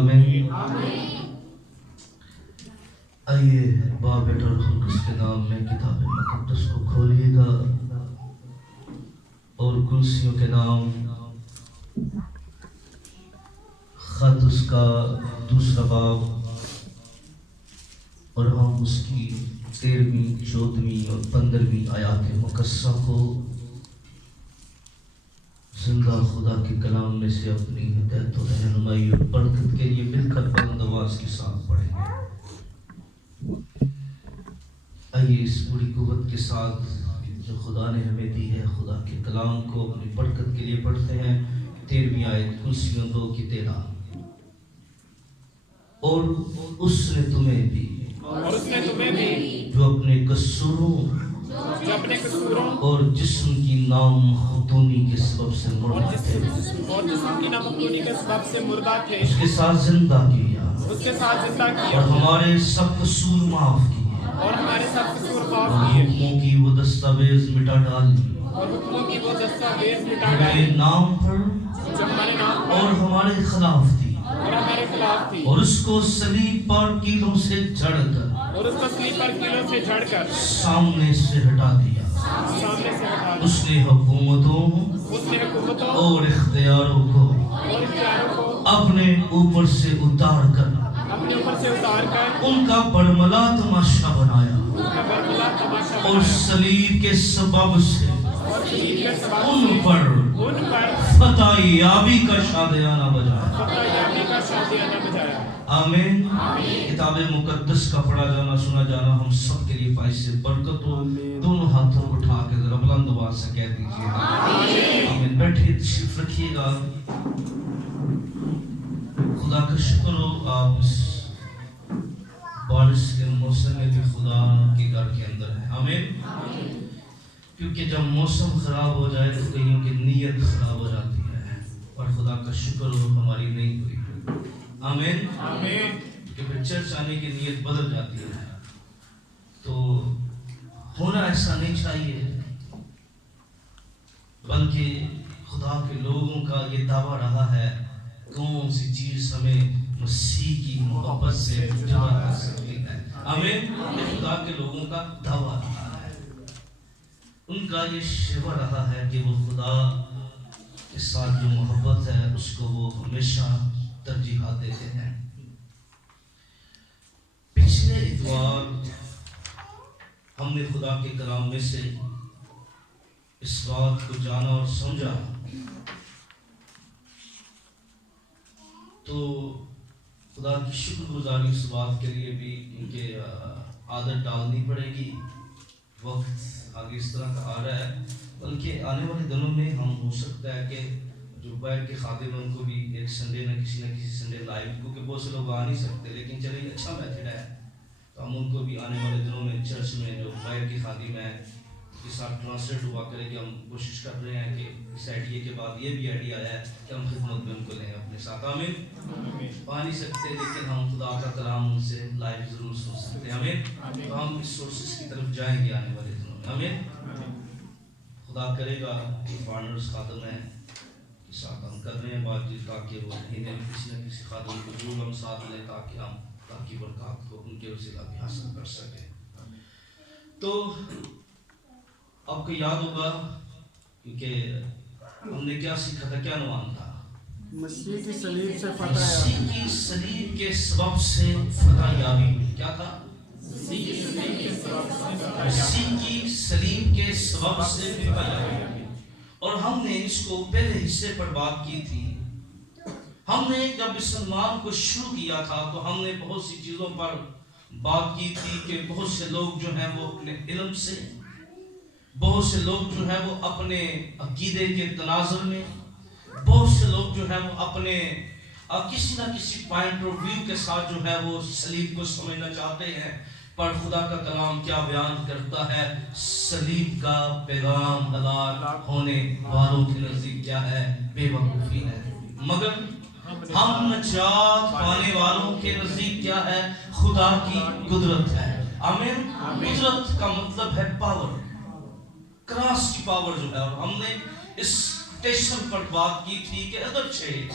آمین۔ آئیے باپ بیٹا اور خلقس کے نام میں کتاب مقدس کو کھولیے گا اور کرسیوں کے نام خط اس کا دوسرا باب اور ہم اس کی 13ویں 14ویں اور 15ویں آیات مقدسہ کو زندہ خدا کے کلام میں سے اپنی ہدایت و رہنمائی اور برکت کے لیے مل کر بلند آواز کے ساتھ پڑھیں گے۔ آئیے اس پوری قوت کے ساتھ جو خدا نے ہمیں دی ہے خدا کے کلام کو اپنی برکت کے لیے پڑھتے ہیں۔ 13ویں آیت کرسیوں 2 کی 13 اور اس نے تمہیں بھی جو اپنے قصوروں اور جسم کی نام خطونی کے سبب سے مردہ تھے اس کے ساتھ زندہ کیا اور ہمارے سب قصور معاف کیے اور حکموں کی وہ دستاویز مٹا ڈالی ہمارے نام پر اور ہمارے خلاف تھی اور اس کو صلیب پر کیلوں سے جھڑ کر سامنے سے ہٹا دیا۔ اس نے حکومتوں اور اختیاروں کو اپنے اوپر سے اتار کر ان کا برملا تماشا بنایا اور صلیب کے سبب سے ان پر فتح یابی کا شادیانہ بجایا۔ آمین۔ کتاب مقدس کا پڑھا جانا سنا جانا ہم سب کے لیے باعث برکت ہو۔ دونوں ہاتھوں کو اٹھا کے ذرا بلند آواز سے کہہ دیجیے آمین۔ بیٹھے تشریف رکھیے گا۔ خدا کا شکر ہو آپ اس بارش کے موسم میں بھی خدا کے گھر کے اندر ہے۔ آمین۔ کیونکہ جب موسم خراب ہو جائے تو کئیوں کی نیت خراب ہو جاتی ہے اور خدا کا شکر ہو ہماری نہیں ہوئی۔ آمین۔ کہ پھر چرچ آنے کی نیت بدل جاتی ہے تو ہونا ایسا نہیں چاہیے، بلکہ خدا کے لوگوں کا یہ دعویٰ رہا ہے کون سی چیز ہمیں مسیح کی محبت سے جدا کر سکتی ہے۔ آمین۔ خدا کے لوگوں کا دعویٰ رہا ہے، ان کا یہ شیوا رہا ہے کہ وہ خدا کے ساتھ جو محبت ہے اس کو وہ ہمیشہ ترجیحات دیتے ہیں۔ پچھلے اتوار ہم نے خدا کے کلام میں سے اس بات کو جانا اور سمجھا تو خدا کی شکر گزاری اس بات کے لیے بھی کیونکہ عادت ڈالنی پڑے گی۔ وقت آگے اس طرح کا آ رہا ہے، بلکہ آنے والے دنوں میں ہم ہو سکتا ہے کہ جو بیر کے خادم ان کو بھی ایک سنڈے نہ کسی سنڈے لائیو، کیونکہ بہت سے لوگ آ نہیں سکتے، لیکن چلیے اچھا میتھڈ ہے تو ہم ان کو بھی آنے والے دنوں میں چرچ میں جو بیر کے خادم ہیں کے ساتھ ٹرانسلیٹ ہوا کرے کہ ہم کوشش کر رہے ہیں کہ اس آئیڈیا کے بعد یہ بھی آئیڈیا آیا ہے کہ ہم خدمت میں ان کو لیں اپنے ساتھ۔ آمین۔ آ نہیں سکتے لیکن ہم خدا کا کلام ان سے لائیو ضرور سن سکتے ہیں۔ آمین۔ تو ہم اس سورسز کی طرف جائیں گے آنے والے دنوں میں۔ آمین۔ خدا کرے گا کہ پارٹنرز خادم ہیں کے ساتھ ہم کر رہے ہیں بات چیت تاکہ وہ مہینے میں کسی نہ کسی خادم کو ضرور ہم ساتھ لیں تاکہ ہم باقی برکات کو ان کے وسیلہ بھی حاصل کر سکیں۔ تو آپ کو یاد ہوگا کیونکہ ہم نے کیا سیکھا تھا، کیا عنوان تھا؟ مسیح کی صلیب سے فتح یابی۔ مسیح کی صلیب کے سبب سے فتح یابی ہوئی۔ کیا تھا؟ مسیح کی صلیب کے سبب سے فتح یابی ہوئی۔ اور ہم نے اس کو پہلے حصے پر بات کی تھی۔ ہم نے جب اس عنوان کو شروع کیا تھا تو ہم نے بہت سی چیزوں پر بات کی تھی کہ بہت سے لوگ جو ہیں وہ اپنے علم سے، بہت سے لوگ جو ہیں وہ اپنے عقیدے کے تناظر میں، بہت سے لوگ جو ہیں وہ اپنے کسی نہ کسی پوائنٹ آف ویو کے ساتھ جو ہے وہ صلیب کو سمجھنا چاہتے ہیں، پر خدا کا کلام کیا بیان کرتا ہے؟ صلیب کا پیغام ہلاک ہونے والوں کے نزدیک کیا ہے؟ بے وقوفی ہے، مگر ہم نجات پانے والوں کے نزدیک کیا ہے؟ خدا کی قدرت ہے۔ آمین۔ قدرت کا مطلب ہے پاور، کراس کی پاور جو ہے۔ اور ہم نے اس اسٹیشن پر بات کی تھی کہ اگرچہ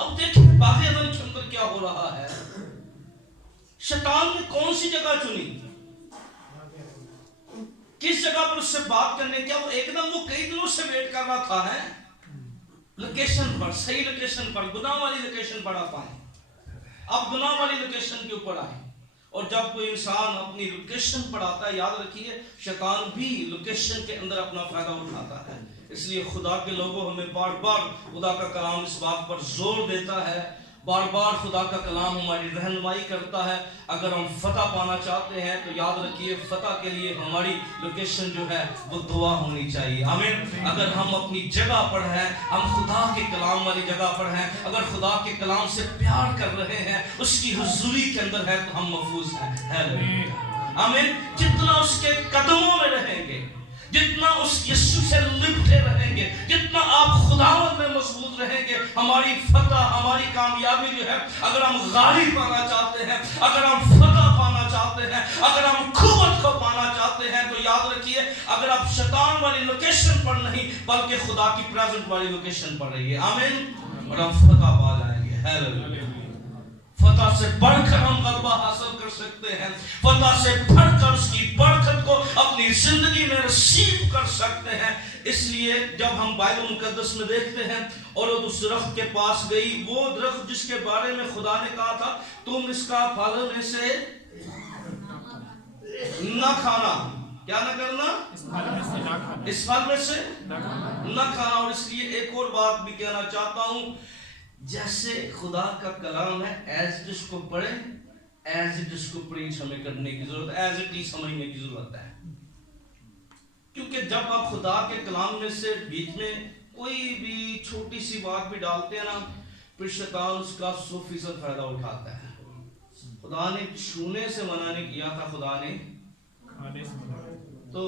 اب دیکھیں باغ عدن کے اندر کیا ہو رہا ہے. شیطان نے کون سی جگہ چنی, کس جگہ پر اس سے بات کرنے, کیا وہ ایک دم وہ کئی دنوں سے ویٹ کر رہا تھا ہے لوکیشن پر, صحیح لوکیشن پر, گناہ والی لوکیشن پر آپ آئیں. اب گناہ والی لوکیشن کے اوپر آئیں. اور جب کوئی انسان اپنی لوکیشن پر آتا ہے, یاد رکھیے شیطان بھی لوکیشن کے اندر اپنا فائدہ اٹھاتا ہے. اس لیے خدا کے لوگوں ہمیں بار بار خدا کا کلام اس بات پر زور دیتا ہے, بار بار خدا کا کلام ہماری رہنمائی کرتا ہے. اگر ہم فتح پانا چاہتے ہیں تو یاد رکھیے فتح کے لیے ہماری لوکیشن جو ہے وہ دعا ہونی چاہیے. آمین. اگر ہم اپنی جگہ پر ہیں, ہم خدا کے کلام والی جگہ پر ہیں, اگر خدا کے کلام سے پیار کر رہے ہیں, اس کی حضوری کے اندر ہے, تو ہم محفوظ ہیں. آمین. جتنا اس کے قدموں میں رہیں گے, جتنا اس یسوع سے لپٹے رہیں گے, جتنا آپ خداوند میں مضبوط رہیں گے, ہماری فتح, ہماری کامیابی جو ہے, اگر ہم غالب پانا چاہتے ہیں, اگر ہم فتح پانا چاہتے ہیں, اگر ہم قوت کو پانا چاہتے ہیں, تو یاد رکھیے اگر آپ شیطان والی لوکیشن پر نہیں بلکہ خدا کی پریزنٹ والی لوکیشن پر رہیے. آمین. اور ہم فتح پا جائیں گے. ہیلیلویا. فتح سے بڑھ کر ہم غلبہ حاصل کر سکتے ہیں, فتح سے بڑھ کر اس کی برکت کو اپنی زندگی میں رسیو کر سکتے ہیں. اس لیے جب ہم بائبل مقدس میں دیکھتے ہیں, اور اس درخت کے پاس گئی, وہ درخت جس کے بارے میں خدا نے کہا تھا تم اس کا پھل میں سے نہ کھانا, کیا نہ کرنا, اس پھل میں سے نہ کھانا. اور اس لیے ایک اور بات بھی کہنا چاہتا ہوں, جیسے خدا کا کلام ہے, ایز اٹ اس کو پڑھیں, ایز اٹ اس کو پریچ ہمیں کرنے کی ضرورت ہے, ایز اٹ ہی سمجھنے کی ضرورت ہے. کیونکہ جب آپ خدا کے کلام میں سے بیچ میں کوئی بھی چھوٹی سی بات بھی ڈالتے ہیں نا, پھر شیطان اس کا 100% فائدہ اٹھاتا ہے. خدا نے چھونے سے منع نہیں کیا تھا, خدا نے کھانے سے منع کیا. تو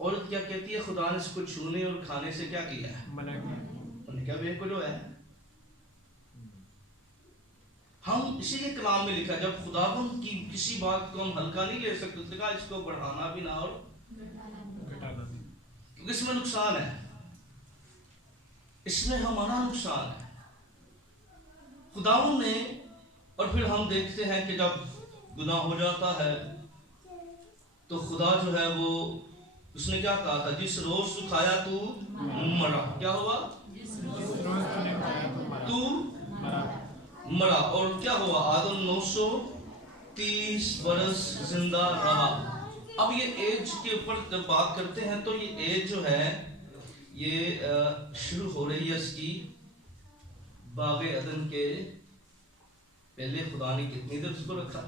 عورت کیا کہتی ہے, خدا نے اس کو چھونے اور کھانے سے کیا کیا ہے, منع کیا. انہوں نے کہا بے کو جو ہے. ہم اسی لیے کلام میں لکھا, جب خداوند کی کسی بات کو ہم ہلکا نہیں لے سکتے, تو کہا اس کو بڑھانا بھی نہ اور گھٹانا بھی, کیونکہ اس میں نقصان ہے, اس میں ہمارا نقصان ہے. خداوند نے, اور پھر ہم دیکھتے ہیں کہ جب گناہ ہو جاتا ہے تو خدا جو ہے وہ, اس نے کیا کہا تھا, جس روز تو کھایا تو مرا. کیا ہوا, تو مرا. اور کیا ہوا, آدم 930 برس زندہ رہا. اب یہ ایج کے اوپر جب بات کرتے ہیں تو یہ ایج جو ہے یہ شروع ہو رہی ہے اس کی باغ عدن کے پہلے. خدا نے کتنی دیر اس کو رکھا,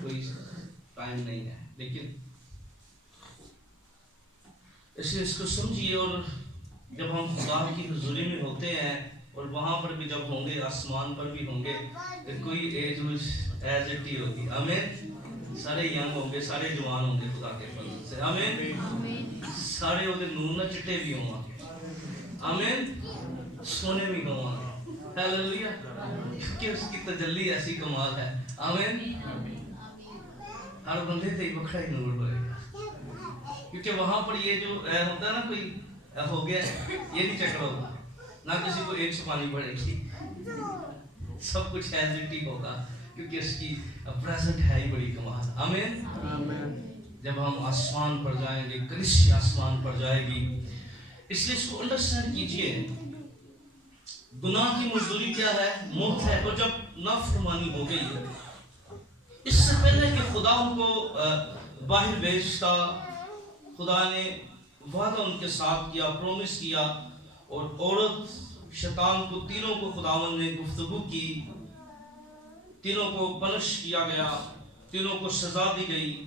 کوئی ٹائم نہیں ہے, لیکن اس لیے اس کو سمجھیے. اور جب ہم خدا کی حضوری میں ہوتے ہیں, اور وہاں پر بھی جب ہوں گے, آسمان پر بھی ہوں گے, کوئی ایج ایز اٹ ہی ہوگی. آمین. سارے ینگ ہوں گے, سارے جوان ہوں گے خدا کے فضل سے. آمین. سارے وہ نور نہ چٹے بھی ہوں گے. آمین. سونے بھی ہوں گے. ہیلیلویا. کیونکہ اس کی تجلی ایسی کمال ہے. آمین. ہر بندے تے بکھرا ہی نور ہوئے گا, کیونکہ وہاں پر یہ جو ہوتا ہے نا, کوئی ہو گیا یہ نہیں چکر ہوگا, نہ کسی کو ایک چھپانی پڑے گی, سب کچھ ایز اٹ ہی ہوگا, کیونکہ اس کی پریزنٹ ہے ہی بڑی کمال. آمین. جب ہم آسمان پر جائیں گے, کلیسیا آسمان پر جائے گی. اس لیے اس کو انڈرسٹینڈ کیجئے, گناہ کی مزدوری کیا ہے, موت ہے. اور جب نافرمانی ہو گئی, اس سے پہلے کہ خدا ان کو باہر بھیجتا, خدا نے وعدہ ان کے ساتھ کیا, پرومس کیا, اور عورت شیطان کو, تینوں کو خداوند نے گفتگو کی, تینوں کو پنش کیا گیا, تینوں کو سزا دی گئی.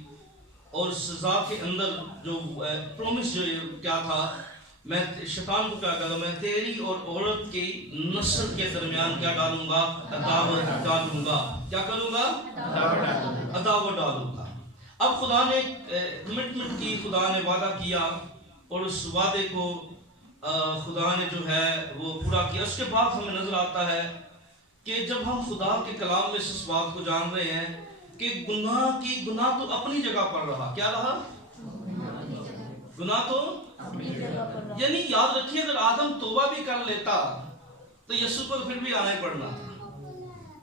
اور سزا کے اندر جو پرومس جو کیا تھا, میں شیطان کو کیا کہا, میں تیری اور عورت کی نسل کے درمیان کیا ڈالوں گا, عداوت ڈالوں گا. کیا کروں گا, عداوت ڈالوں گا. اب خدا نے کمٹمنٹ کی, خدا نے وعدہ کیا, اور اس وعدے کو خدا نے جو ہے وہ پورا کیا. اس کے بعد ہمیں نظر آتا ہے کہ جب ہم خدا کے کلام میں اس بات کو جان رہے ہیں کہ گناہ تو اپنی جگہ پر رہا. کیا رہا, گناہ تو, یعنی یاد رکھیے اگر آدم توبہ بھی کر لیتا تو یسوع کو پھر بھی آنا ہی پڑنا تھا،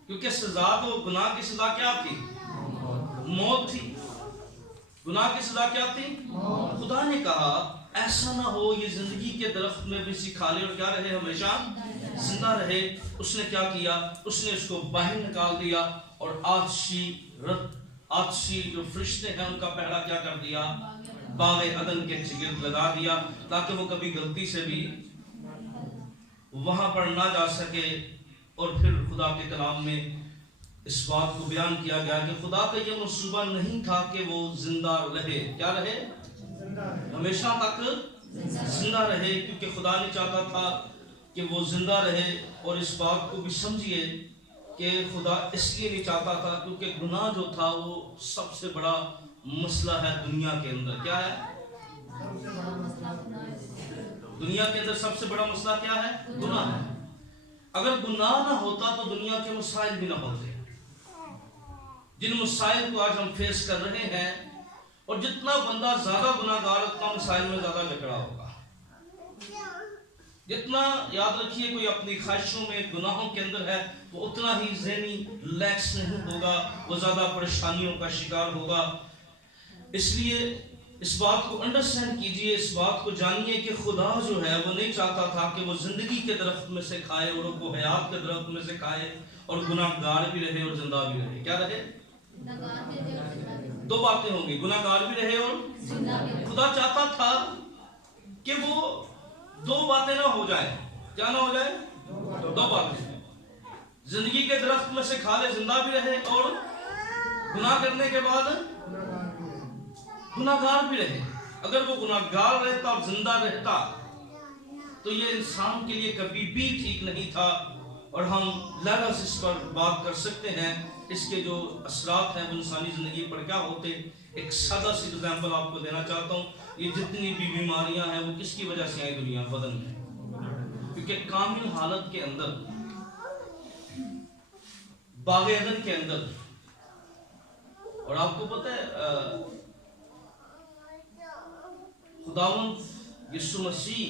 کیونکہ سزا تو گناہ کی سزا کیا تھی؟ موت تھی۔ گناہ کی سزا کیا تھی؟ خدا نے کہا ایسا نہ ہو یہ زندگی کے درخت میں بھی کھا لے اور کیا رہے، ہمیشہ زندہ رہے۔ اس نے کیا کیا؟ اس نے اس کو باہر نکال دیا اور آتشی جو فرشتے ہیں ان کا پہرا کیا کر دیا؟ باغ عدن کے گرد لگا دیا، تاکہ وہ کبھی غلطی سے بھی وہاں پر نہ جا سکے۔ اور پھر خدا کے کلام میں اس بات کو بیان کیا گیا کہ خدا کا یہ منصوبہ نہیں تھا کہ وہ زندہ رہے، کیا رہے؟ ہمیشہ تک زندہ رہے، کیونکہ خدا نے چاہتا تھا کہ وہ زندہ رہے۔ اور اس بات کو بھی سمجھیے کہ خدا اس لیے نہیں چاہتا تھا کیونکہ گناہ جو تھا وہ سب سے بڑا مسئلہ ہے دنیا کے اندر۔ کیا ہے؟ دنیا کے اندر سب سے بڑا مسئلہ کیا ہے؟ گناہ ہے۔ اگر گناہ نہ ہوتا تو دنیا کے مسائل بھی نہ ہوتے۔ جن مسائل کو آج ہم فیس کر رہے ہیں، اور جتنا بندہ زیادہ گناہ گار اتنا مسائل میں زیادہ جکڑا ہوگا۔ جتنا یاد رکھیے کوئی اپنی خواہشوں میں گناہوں کے اندر ہے وہ اتنا ہی ذہنی ریلیکس نہیں ہوگا، وہ زیادہ پریشانیوں کا شکار ہوگا۔ اس لیے اس بات کو انڈرسٹینڈ کیجئے، اس بات کو جانیے کہ خدا جو ہے وہ نہیں چاہتا تھا کہ وہ زندگی کے درخت میں سے کھائے اور وہ حیات کے درخت میں سے کھائے اور گناہ گار بھی رہے اور زندہ بھی رہے۔ کیا رہے؟ دو باتیں ہوں گی، گناہ گار بھی رہے اور خدا چاہتا تھا کہ وہ دو باتیں نہ ہو جائیں۔ کیا نہ ہو جائے؟ دو باتیں۔ زندگی کے درخت میں سے کھا لے، زندہ بھی رہے، اور گناہ کرنے کے بعد گناہ گار بھی رہے۔ اگر وہ گناہ گار رہتا اور زندہ رہتا تو یہ انسان کے لیے کبھی بھی ٹھیک نہیں تھا۔ اور ہم لہذا اس پر بات کر سکتے ہیں، اس کے جو اثرات ہیں وہ انسانی زندگی پر کیا ہوتے۔ ایک سادہ سی ایگزامپل آپ کو دینا چاہتا ہوں، یہ جتنی بھی بیماریاں ہیں وہ کس کی وجہ سے آئی دنیا بدن میں؟ کیونکہ کامل حالت کے اندر باغ عدن کے اندر، اور آپ کو پتہ ہے خداوند یسوع مسیح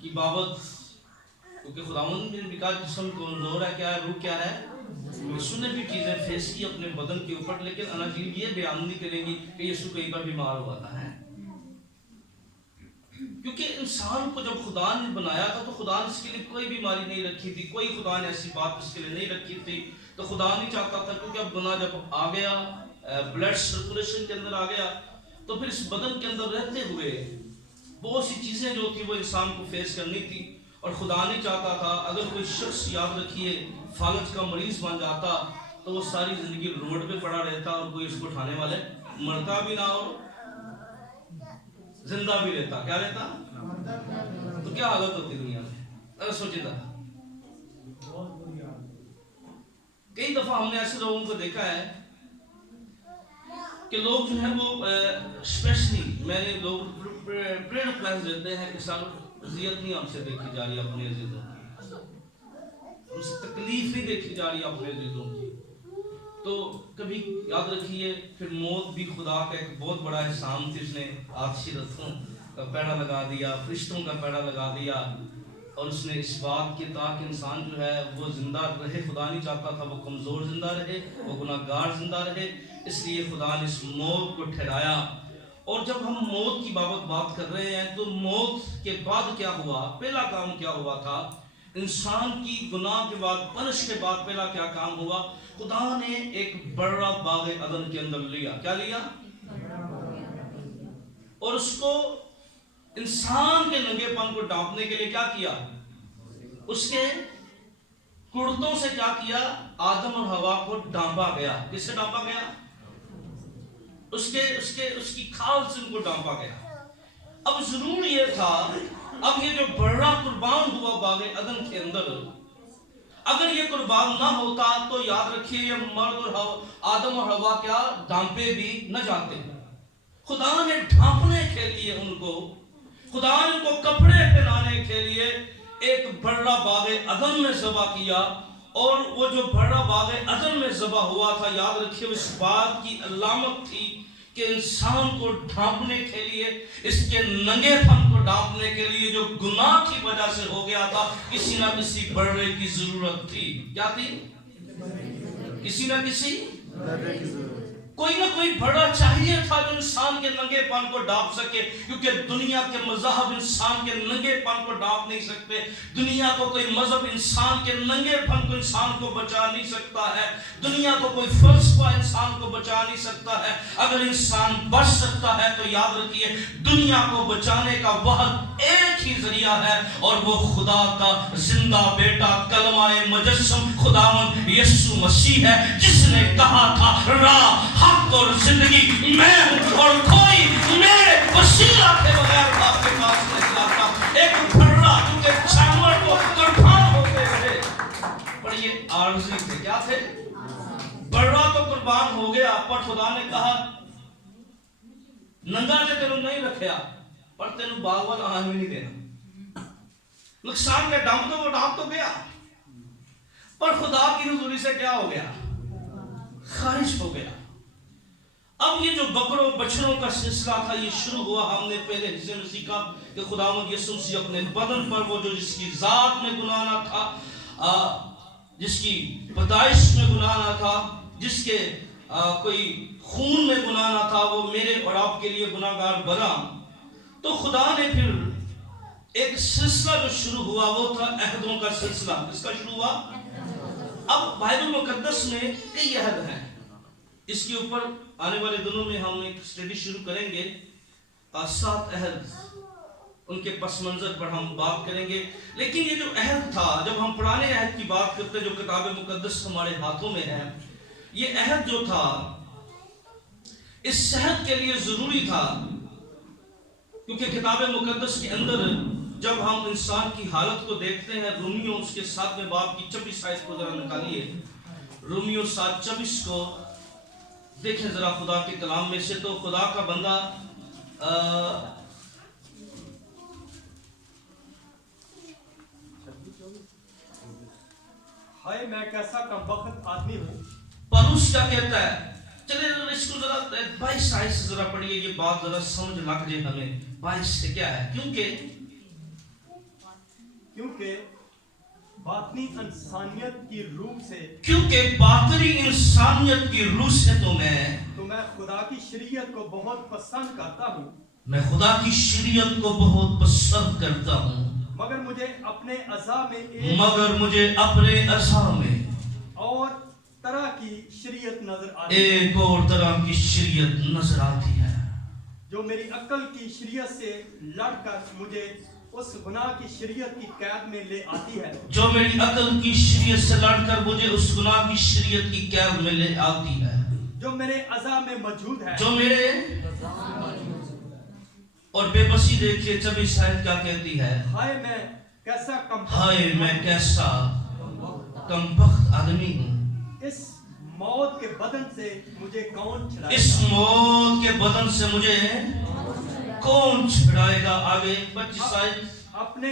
کی بابت، کیونکہ خداوند نے بھی کہا جسم کمزور ہے، کیا ہے؟ روح کیا ہے؟ یسوع نے بھی چیزیں فیس کی اپنے بدن کے اوپر، لیکن اناجیل یہ بیان نہیں کرے گی کہ یسوع کئی بار بیمار ہوا تھا ہے، کیونکہ انسان کو جب خدا نے بنایا تھا تو خدا نے اس کے لیے کوئی بیماری نہیں رکھی تھی، کوئی خدا نے ایسی بات اس کے لیے نہیں رکھی تھی۔ تو خدا نہیں چاہتا تھا، کیونکہ اب گناہ جب آ گیا، بلڈ سرکولیشن کے اندر آ گیا، تو پھر اس بدن کے اندر رہتے ہوئے بہت سی چیزیں جو تھی وہ انسان کو فیس کرنی تھی۔ اور خدا نہیں چاہتا تھا اگر کوئی شخص یاد رکھیے فالج کا مریض بن جاتا تو وہ ساری زندگی روڈ پہ پڑا رہتا اور کوئی اس کو اٹھانے والے مرتا بھی نہ اور زندہ بھی رہتا۔ کیا رہتا؟ تو کیا حالت ہوتی دنیا میں؟ اگر سوچے تھا کئی دفعہ ہم نے ایسے لوگوں کو دیکھا ہے کہ لوگ جو ہیں وہ اسپیشلی میں نے لوگ پریئر پلانز دیتے ہیں کہ سر اذیت نہیں ہم سے دیکھی جا رہی اپنے عزیزوں کی، ہم سے تکلیف نہیں دیکھی جا رہی اپنے عزیزوں کی، تو کبھی یاد رکھیے پھر موت بھی خدا کا ایک بہت بڑا احسان تھی۔ اس نے آتشی رتھوں کا پیڑا لگا دیا، فرشتوں کا پیڑا لگا دیا، اور اس نے اس بات کے تاکہ انسان جو ہے وہ زندہ رہے۔ خدا نہیں چاہتا تھا وہ کمزور زندہ رہے، وہ گناہ گار زندہ رہے، اس لیے خدا نے اس موت کو ٹھہرایا۔ اور جب ہم موت کی بات کر رہے ہیں تو موت کے بعد کیا ہوا؟ پہلا کام کیا ہوا تھا؟ انسان کی گناہ کے بعد، پنش کے بعد پہلا کیا کام ہوا؟ خدا نے ایک بڑا باغ عدن کے اندر لیا۔ کیا لیا؟ اور اس کو انسان کے ننگے پن کو ڈھانپنے کے لیے کیا کیا؟ اس کے کرتوں سے کیا کیا؟ آدم اور حوا کو ڈھانپا گیا۔ کس سے ڈھانپا گیا؟ اس کی کھال سے ان کو ڈھانپا گیا۔ اب ضرور یہ تھا، اب یہ جو بڑا قربان ہوا باغ عدن کے اندر، اگر یہ قربان نہ ہوتا تو یاد رکھیے یہ مرد اور آدم اور حوا کیا ڈھانپے بھی نہ جاتے۔ خدا نے ڈھانپنے کے لیے ان کو، خدا نے ان کو کپڑے پہنانے کے لیے ایک بڑا باغ عدن میں ذبح کیا۔ اور وہ جو بڑا باغ عدن میں ذبح ہوا تھا، یاد رکھیے اس بات کی علامت تھی کہ انسان کو ڈھانپنے کے لیے, اس کے ننگے پن کو ڈھانپنے کے لیے جو گناہ کی وجہ سے ہو گیا تھا, کسی نہ کسی بڑے کی ضرورت تھی. کیا تھی؟ کسی نہ کسی کوئی نہ کوئی بڑا چاہیے تھا جو انسان کے ننگے پن کو ڈھانپ سکے, کیونکہ دنیا کے مذاہب انسان کے ننگے پن کو ڈھانپ نہیں سکتے. دنیا کو کوئی مذہب انسان کے ننگے پن کو انسان کو بچا نہیں سکتا ہے. دنیا کو کوئی فلسفہ انسان کو بچا نہیں سکتا ہے. اگر انسان بچ سکتا ہے تو یاد رکھیے دنیا کو بچانے کا واحد ایک ہی ذریعہ ہے, اور وہ خدا کا زندہ بیٹا کلمہ مجسم خداوند یسوع مسیح ہے, جس نے کہا تھا راہ حق اور زندگی میں ہوں, اور کوئی میرے وسیلہ کے بغیر آپ کے پاس نہیں آتا. ایک بھرڑا کیونکہ جانور کو قربان ہوتے تھے, پر یہ عارضی تھے. کیا تھے؟ بھرڑا تو قربان ہو گیا, پر خدا نے کہا ننگا نے تینوں نہیں رکھیا, پر تینوں باغ والا آنے بھی نہیں دینا. نقصان کا ڈام تو وہ ڈام تو گیا, پر خدا کی حضوری سے کیا ہو گیا؟ خارج ہو گیا. اب یہ جو بکروں بچڑوں کا سلسلہ تھا یہ شروع ہوا. ہم نے پہلے حصے میں سیکھا کہ خداوند یسوع مسیح اپنے بدن پر وہ جو جس کی ذات میں گناہ نہ تھا, جس کی پیدائش میں گناہ نہ تھا, جس کے کوئی خون میں گناہ نہ تھا, وہ میرے اور آپ کے لیے گناہگار بنا. تو خدا نے پھر ایک سلسلہ جو شروع ہوا وہ تھا عہدوں کا سلسلہ. کس کا شروع ہوا؟ اب بائبل مقدس میں کئی عہد ہیں. اس کے اوپر آنے والے دنوں میں ہم ایک اسٹڈی شروع کریں گے. 7 عہد, ان کے پس منظر پر ہم بات کریں گے. لیکن یہ جو عہد تھا, جب ہم پرانے عہد کی بات کرتے جو کتاب مقدس ہمارے ہاتھوں میں ہے, یہ عہد جو تھا اس صحت کے لیے ضروری تھا, کیونکہ کتاب مقدس کے اندر جب ہم انسان کی حالت کو دیکھتے ہیں, رومیوں اس کے 7ویں باب کی 24 آیت کو ذرا نکالیے. رومیوں 7:24 کو دیکھیں ذرا خدا کے کلام میں سے. تو خدا کا بندہ ہائے میں کیسا کمبخت آدمی ہوں. پولس کیا کہتا ہے؟ چلے اس کو ذرا 22 آیت سے ذرا پڑھیے, یہ بات ذرا سمجھ لگ جائے ہمیں. 22 سے کیا ہے؟ کیونکہ باطنی انسانیت کی روح سے, کیونکہ باطنی انسانیت کی روح سے تو میں خدا کی شریعت کو بہت پسند کرتا ہوں. میں خدا کی شریعت کو بہت پسند کرتا ہوں, مگر مجھے اپنے اعضاء میں اور طرح کی شریعت نظر آتی ایک اور طرح کی شریعت نظر آتی ہے, جو میری عقل کی شریعت سے لڑ کر مجھے اس گناہ کی شریعت کی قید میں لے آتی ہے. جو میری عقل کی شریعت سے لڑ کر مجھے اس گناہ کی شریعت کی قید میں لے آتی ہے, جو میرے اعضاء میں موجود ہے. جو میرے اور بے بسی دیکھیے 24 آیت کیا کہتی ہے؟ ہائے میں کیسا کمبخت آدمی ہوں. اس موت کے بدن سے مجھے کون چھڑائے گا؟ اس موت کے بدن سے مجھے کون چھڑائے گا؟ آگے 25 آیت. اپنے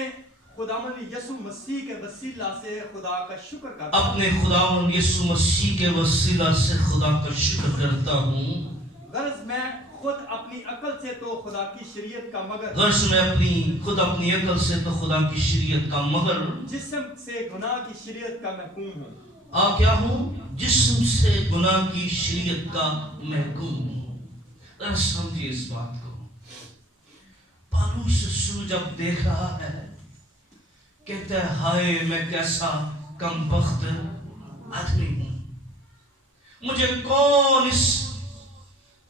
خداوند یسوع مسیح کے وسیلہ سے خدا کا شکر کرتا ہوں. اپنے خداوند یسوع مسیح کے وسیلہ سے خدا کا شکر کرتا ہوں. غرض میں خود اپنی عقل سے تو خدا کی شریعت کا مگر خود اپنی عقل سے تو خدا کی شریعت کا مگر جسم سے گناہ کی شریعت کا محکوم ہوں. کیا ہوں؟ جسم سے گناہ کی شریعت کا محکوم ہوں. ذرا سمجھیے اس بات کو. پالوس رسول جب دیکھ رہا ہے کہتا ہے ہائے میں کیسا کمبخت آدمی ہوں, مجھے کون اس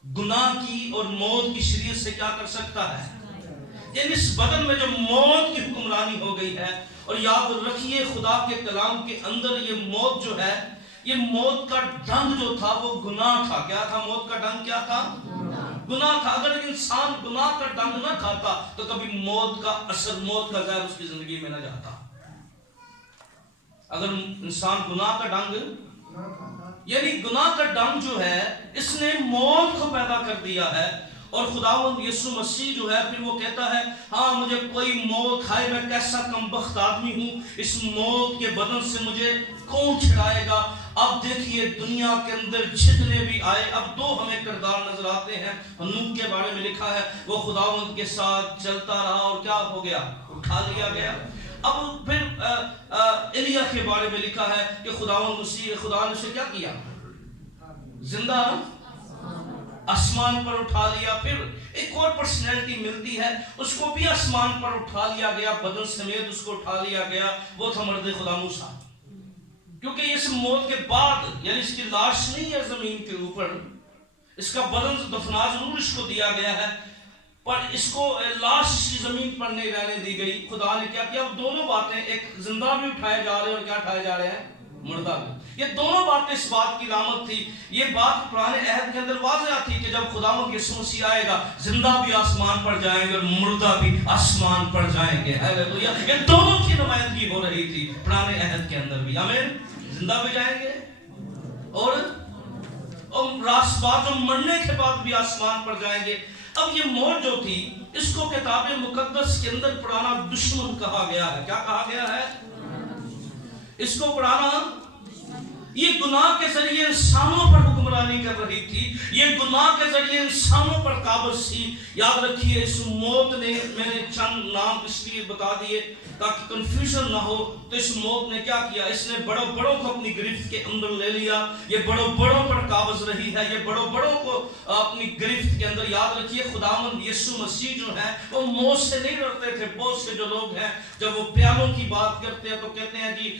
گناہ کی اور موت کی شریعت سے کیا کر سکتا ہے؟ یعنی اس بدن میں جو موت کی حکمرانی ہو گئی ہے. اور یاد رکھیے خدا کے کلام کے اندر یہ موت جو ہے, یہ موت کا ڈنگ جو تھا وہ گناہ تھا. کیا تھا موت کا ڈنگ؟ کیا تھا؟ گناہ تھا. اگر انسان گناہ کا ڈنگ نہ کھاتا تو کبھی موت کا اثر, موت کا زہر اس کی زندگی میں نہ جاتا. اگر انسان گناہ کا ڈنگ, یعنی گناہ کا ڈنگ جو ہے اس نے موت کو پیدا کر دیا ہے. اور خداوند یسوع مسیح جو ہے پھر وہ کہتا ہے ہاں مجھے کوئی موت کھائے، میں کیسا کمبخت آدمی ہوں، اس موت کے بدن سے مجھے کون چھڑائے گا۔ اب دیکھیے دنیا کے اندر جتنے بھی آئے، اب دو ہمیں کردار نظر آتے ہیں۔ ہنوک کے بارے میں لکھا ہے وہ خداوند کے ساتھ چلتا رہا اور کیا ہو گیا، اٹھا لیا گیا۔ اب پھر ایلیا کے بارے میں لکھا ہے کہ خدا نے اسے کیا کیا، زندہ آسمان پر اٹھا لیا۔ پھر ایک اور پرسنالٹی ملتی ہے، اس کو بھی آسمان پر اٹھا لیا گیا، بدن سمیت اس کو اٹھا لیا گیا، وہ تھا مرد خدا موسیٰ۔ کیونکہ اس موت کے بعد یعنی اس کی لاش نہیں ہے زمین کے اوپر، اس کا بدن دفنا ضرور اس کو دیا گیا ہے، پر اس کو لاش اس کی زمین پر نہیں رہنے دی گئی۔ خدا نے کیا کیا، دونوں باتیں، ایک زندہ بھی اٹھائے جا رہے ہیں اور کیا اٹھائے جا رہے ہیں، مردہ بھی۔ یہ دونوں باتیں اس بات کی علامت تھی۔ یہ بات پرانے عہد کے اندر واضح تھی کہ جب خداوند یسوع مسیح آئے گا، زندہ بھی آسمان پر جائیں گے اور مردہ بھی آسمان پر جائیں گے۔ ہاللیلویہ۔ یہ دونوں کی نمائندگی ہو رہی تھی پرانے عہد کے اندر بھی۔ آمین۔ زندہ بھی جائیں گے اور راست بات جو مرنے کے بعد بھی آسمان پر جائیں گے۔ اب یہ موت جو تھی اس کو کتاب مقدس کے اندر پرانا دشمن کہا گیا ہے۔ کیا کہا گیا ہے؟ اس کو پرانا، یہ گناہ کے ذریعے انسانوں پر حکمرانی کر رہی تھی، یہ گناہ کے ذریعے انسانوں پر قابض تھی۔ یاد رکھیے اس موت نے، میں نے چند نام اس لیے بتا دیے تاکہ کنفیوژن نہ ہو، تو اس موت نے کیا کیا، اس نے بڑوں بڑوں کو اپنی گرفت کے اندر لے لیا، یہ بڑوں بڑوں پر قابض رہی ہے، یہ بڑوں بڑوں کو اپنی گرفت کے اندر۔ یاد رکھیے خداوند یسوع مسیح جو ہے وہ موت سے نہیں ڈرتے تھے۔ بہت سے جو لوگ ہیں جب وہ پیانوں کی بات کرتے ہیں تو کہتے ہیں جی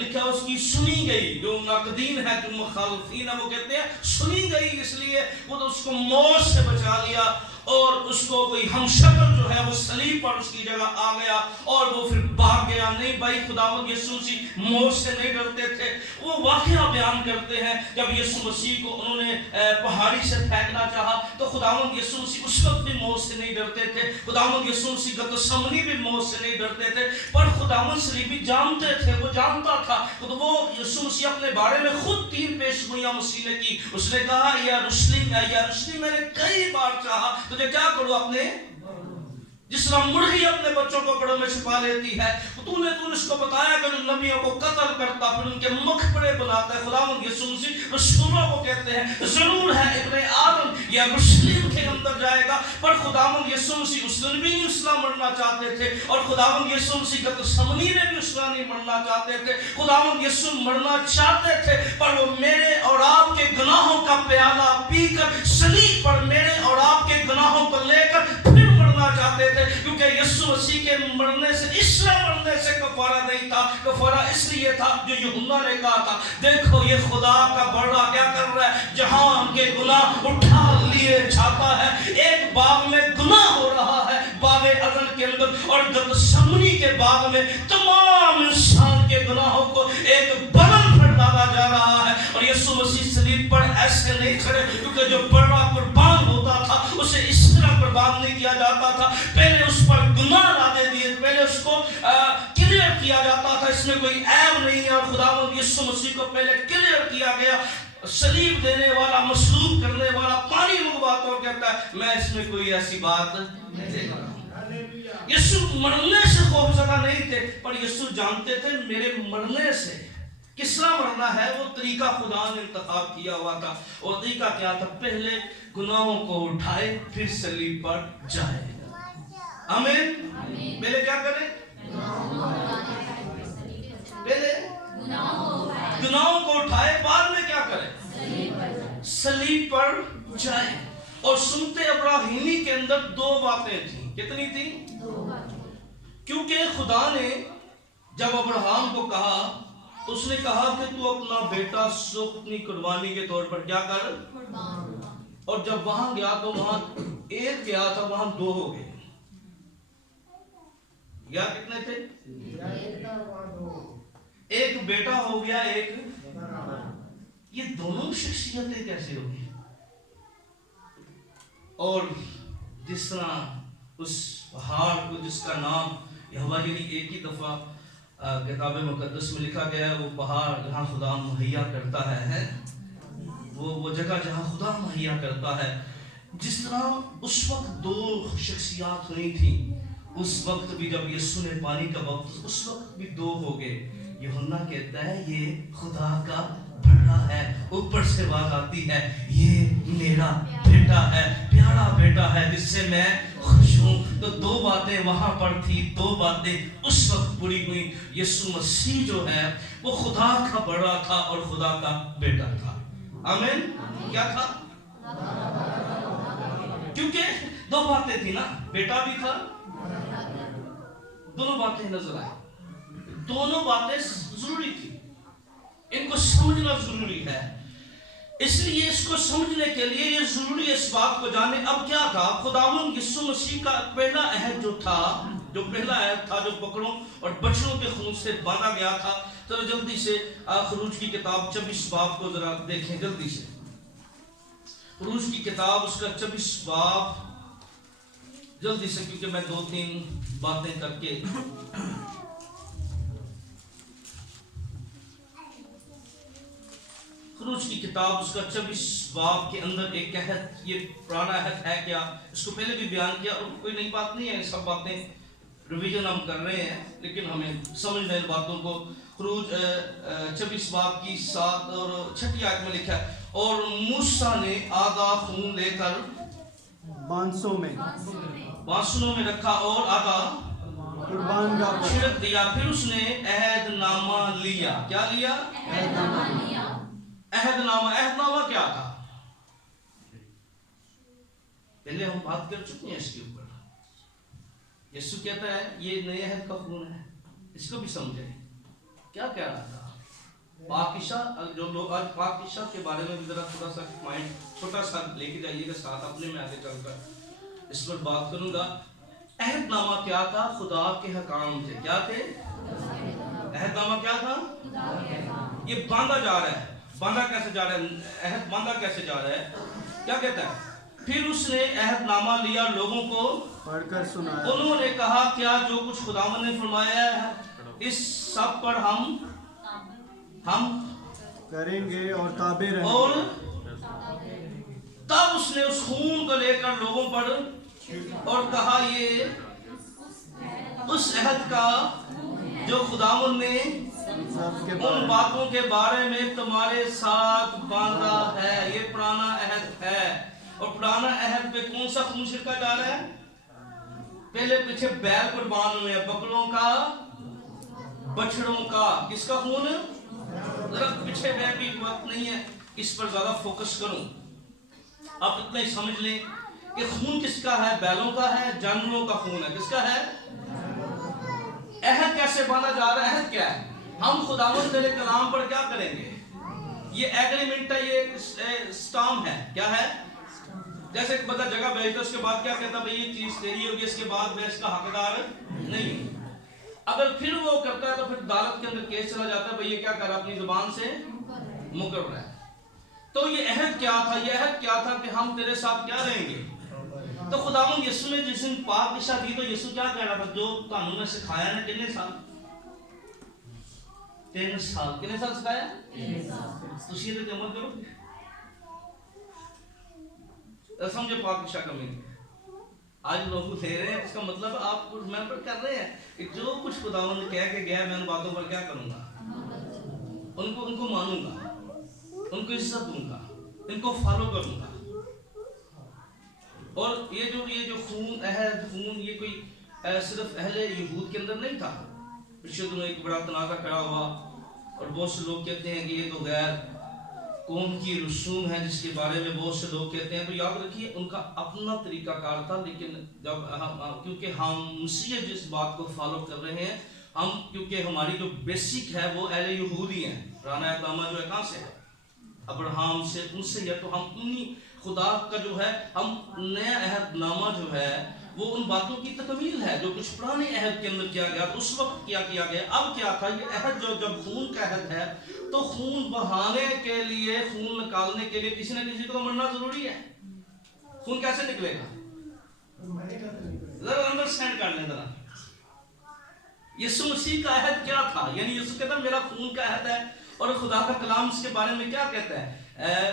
لکھا اس کی سنی گئی، جو ناقدین ہے، جو مخالفین ہے، وہ کہتے ہیں سنی گئی، اس لیے وہ تو اس کو موت سے بچا لیا، اور اس کو کوئی ہمشکل جو ہے وہ صلیب پر اس کی جگہ آ گیا اور وہ پھر بھاگ گیا۔ نہیں بھائی، خداوند یسوع مسیح موت سے نہیں ڈرتے تھے۔ وہ واقعہ بیان کرتے ہیں جب یسوع مسیح کو انہوں نے پہاڑی سے پھینکنا چاہا تو خداوند یسوع مسیح اس وقت بھی موت سے نہیں ڈرتے تھے۔ خداوند یسوع مسیح گتسمنی بھی موت سے نہیں ڈرتے تھے، پر خداوند صلیبی جانتے تھے، وہ جانتا تھا۔ تو وہ یسوع مسیح اپنے بارے میں خود 3 پیشگوئیاں مسیح نے کی۔ اس نے کہا یا رسلی میں نے کئی بار چاہا تجھے کیا کرو، اپنے جس طرح مرغی اپنے بچوں کو بڑوں میں چھپا لیتی ہے، تو نے اس کو بتایا کہ نبیوں کو قتل کرتا پھر ان کے مقبرے بناتا ہے۔ خداوند یسوع مسیح رسولوں کو کہتے ہیں ضرور ہے ابن آدم یا یروشلم کے اندر جائے گا، پر خداوند یسوع مسیح اس دن بھی اس طرح مرنا چاہتے تھے، اور خداوند یسوع مسیح گتسمنی میں بھی اس طرح نہیں مرنا چاہتے تھے۔ خداوند یسوع مرنا چاہتے تھے، پر وہ میرے اور آپ کے گناہوں کا پیالہ پی کر صلیب پر میرے اور آپ کے گناہوں کو لے کر پھر مرنا چاہتے تھے، کیونکہ یسوع مسیح کے مرنے سے، اس طرح مرنے سے کفارہ نہیں تھا۔ کفارہ اس لیے تھا جو یوحنا نے کہا تھا، دیکھو یہ خدا کا بڑا کیا کر رہا ہے، جہان کے گناہ اٹھا لیے جاتا ہے۔ ایک باغ میں گناہ ہو رہا ہے، باغ عدن کے اندر، اور گتسمنی کے باغ میں تمام انسان کے گناہوں کو ایک بدن پر ڈالا جا رہا ہے۔ اور یسوع مسیح صلیب پر ایسے نہیں کھڑے، کیونکہ جو بڑا قربان ہوتا تھا اسے اس طرح قربان نہیں کیا جاتا تھا، پہلے اس پر گناہ ڈالے دیے، پہلے اس کو کلیئر کیا جاتا تھا، اس میں کوئی عیب نہیں ہے، اور خداوند یسوع مسیح کو پہلے کلیئر کیا گیا۔ صلیب دینے والا، مصلوب کرنے والا پانی منگواتا اور کہتا ہے میں اس میں کوئی ایسی بات نہیں دیکھ رہا۔ یسوع مرنے سے خوفزدہ نہیں تھے، پر یسوع جانتے تھے میرے مرنے سے کس طرح مرنا ہے، وہ طریقہ خدا نے انتخاب کیا ہوا تھا۔ وہ طریقہ کیا تھا، پہلے گناہوں کو اٹھائے پھر صلیب پر جائے۔ آمین۔ پہلے کیا کریں، پہلے گناہوں کو اٹھائے، بعد میں کیا کریں، صلیب پر جائے۔ اور سنتے ابراہیمی کے اندر 2 باتیں تھیں۔ کتنی تھیں؟ 2 باتیں۔ کیونکہ خدا نے جب ابراہیم کو کہا تو اس نے کہا کہ تو اپنا بیٹا اپنی قربانی کے طور پر کیا کر، اور جب وہاں گیا تو وہاں 1 گیا تھا، وہاں 2 ہو گئے۔ یا کتنے تھے؟ 1 بیٹا ہو گیا، 1 یہ دونوں شخصیتیں کیسے ہوگی؟ اور جس طرح اس پہاڑ کو جس کا نام یہوہ یعنی ایک ہی دفعہ کتاب مقدس میں لکھا گیا ہے، وہ پہاڑ جہاں خدا مہیا کرتا ہے، وہ جگہ جہاں خدا مہیا کرتا ہے، جس طرح اس وقت دو شخصیات نہیں تھیں، اس وقت بھی جب یسوع نے پانی کا بپتسمہ، اس وقت بھی دو ہو گئے. یوحنا کہتا ہے یہ خدا کا بڑا ہے. اوپر سے بات آتی ہے یہ میرا بیٹا ہے، پیارا بیٹا ہے جس سے میں خوش ہوں. تو دو باتیں وہاں پر تھی، دو باتیں اس وقت پوری ہوئی. یسوع مسیح جو ہے وہ خدا کا بڑا تھا اور خدا کا بیٹا تھا. آمین. کیا تھا؟ کیونکہ دو باتیں تھی نا، بیٹا بھی تھا. دونوں باتیں نظر آئی، دونوں باتیں ضروری تھی. ان کو سمجھنا ضروری ہے. اس لیے اس کو سمجھنے کے لیے یہ ضروری ہے اس بات کو جانے. اب کیا تھا؟ خداوند یسوع مسیح کا پہلا عہد جو تھا، جو پہلا عہد تھا جو بکروں اور بچڑوں کے خون سے باندھا گیا تھا. ذرا جلدی سے خروج کی کتاب 24 باب کو ذرا دیکھیں جلدی سے. خروج کی کتاب اس کا 24 باب جلدی سے، کیونکہ میں 2-3 باتیں کر کے خروج کی کتاب اس کا 24 باب کے اندر ایک عہد، یہ پرانا عہد ہے کیا، اس کو پہلے بھی بیان کیا اور کوئی نئی بات نہیں ہے. سب باتیں ریویژن ہم کر رہے ہیں لیکن ہمیں سمجھنا ان باتوں کو. خروج 24 باب کی 7 اور 6 آیت میں لکھا ہے اور موسیٰ نے آدھا خون لے کر بانسوں میں رکھا اور آدھا قربان گاہ پر چھڑک دیا. پھر اس نے عہد نامہ لیا. کیا لیا؟ عہد نامہ کیا تھا؟ پہلے ہم بات کر چکے ہیں اس کے اوپر. یسوع کہتا ہے یہ نئے عہد کا خون ہے. اس کو بھی سمجھیں کیا کہہ رہا تھا. پاکشاہ، جو لوگ آج پاکشاہ کے بارے میں بھی ذرا تھوڑا سا مائنڈ چھوٹا سا لے کے جائیے گا ساتھ، اپنے میں آگے چل کر اس پر بات کروں گا. عہد نامہ کیا تھا؟ خدا کے حکام تھے. کیا تھے؟ عہد نامہ کیا تھا؟ یہ باندھا جا رہا ہے. باندھا کیسے جا رہا ہے؟ عہد باندھا کیسے جا رہا ہے؟ کیا کہتا ہے؟ پھر اس نے عہد نامہ لیا، لوگوں کو پڑھ کر سنایا. انہوں نے کہا کیا جو کچھ خداوند نے فرمایا ہے اس سب پر ہم کریں گے اور تابع رہیں اور گے. تب اس نے اس خون کو لے کر لوگوں پر اور کہا یہ اس عہد کا جو خداوند نے ان باتوں کے بارے میں تمہارے ساتھ باندھا ہے. یہ پرانا عہد ہے اور پرانا عہد پہ کون سا خون چھڑکا جا رہا ہے؟ پہلے پیچھے بیل قربان ہوئے ہیں، بکروں کا، بچڑوں کا. کس کا خون؟ ذرا پیچھے میں بھی وقت نہیں ہے اس پر زیادہ فوکس کروں. آپ اتنا ہی سمجھ لیں کہ خون کس کا ہے؟ بیلوں کا ہے، جانوروں کا خون ہے. کس کا ہے؟ عہد کیسے باندھا جا رہا ہے؟ عہد کیا ہے؟ ہم خداوند تیرے کلام پر کیا کریں گے؟ یہ ایگریمنٹ ہے، یہ ایک سٹام ہے. کیا ہے؟ جیسے ایک بندہ جگہ بھیجتا ہے، اس کے بعد کیا کہتا ہے بھئی یہ چیز تیری ہوگی، اس کے بعد میں اس کا حقدار نہیں ہوں. اگر پھر وہ کرتا ہے تو پھر عدالت کے اندر کیس چلا جاتا ہے بھئی یہ کیا کر رہا ہے؟ اپنی زبان سے مکر رہا ہے. تو یہ عہد کیا تھا؟ یہ عہد کیا تھا کہ ہم تیرے ساتھ کیا رہیں گے. تو خداوند یسوع نے جس دن پاک بشا دی تو یسوع کیا کہہ رہا تھا؟ جو تانوں نے سکھایا نا. کتنے سال؟ 3 سال. کتنے سال سکھایا؟ 3 سال. تسی یہ تو عمل کرو سمجھے. پاک بشا کا میننگ آج لوگ دے رہے ہیں، اس کا مطلب آپ کچھ میں پر کر رہے ہیں کہ جو کچھ خداوند نے کہہ کے گیا میں ان باتوں پر کیا کروں گا؟ ان کو مانوں گا، ان کو عزت دوں گا، ان کو فالو کروں گا. اور یہ جو خون، عہد خون، یہ کوئی صرف اہل یہود کے اندر نہیں تھا. پچھلے دنوں ایک بڑا تنازع کھڑا ہوا اور بہت سے لوگ کہتے ہیں کہ یہ تو غیر قوم کی رسوم ہے جس کے بارے میں بہت سے لوگ کہتے ہیں. تو یاد رکھیے ان کا اپنا طریقہ کار تھا، لیکن جب کیونکہ ہم مسیح جس بات کو فالو کر رہے ہیں، ہم کیونکہ ہماری جو بیسک ہے وہ اہل یہودی ہیں. پرانا عہد نامہ جو ہے کہاں سے ہے؟ ابراہم سے، ان سے. یا تو ہم انہی خدا کا جو ہے، ہم نیا عہد نامہ جو ہے وہ ان باتوں کی تکمیل ہے جو کچھ پرانے عہد کے اندر کیا گیا. اس وقت کیا گیا. اب کیا تھا یہ عہد؟ جو جب خون کا عہد ہے تو خون بہانے کے لیے، خون نکالنے کے لیے کسی نہ کسی کو مرنا ضروری ہے. خون کیسے نکلے گا؟ ذرا انڈرسٹینڈ کر لیں ذرا. یسوع مسیح کا عہد کیا تھا؟ یعنی یسوع کہتا ہے میرا خون کا عہد ہے. اور خدا کا کلام اس کے بارے میں کیا کہتا ہے؟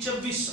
26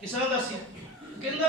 ਕਿਸੇ ਨੇ ਦੱਸਿਆ? ਕਹਿੰਦਾ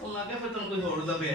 ਉਹਨਾਂ ਕਿਹਾ ਫਿਰ ਤੈਨੂੰ ਕੋਈ ਹੋਰ ਦਾ ਪਿਆ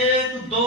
1-2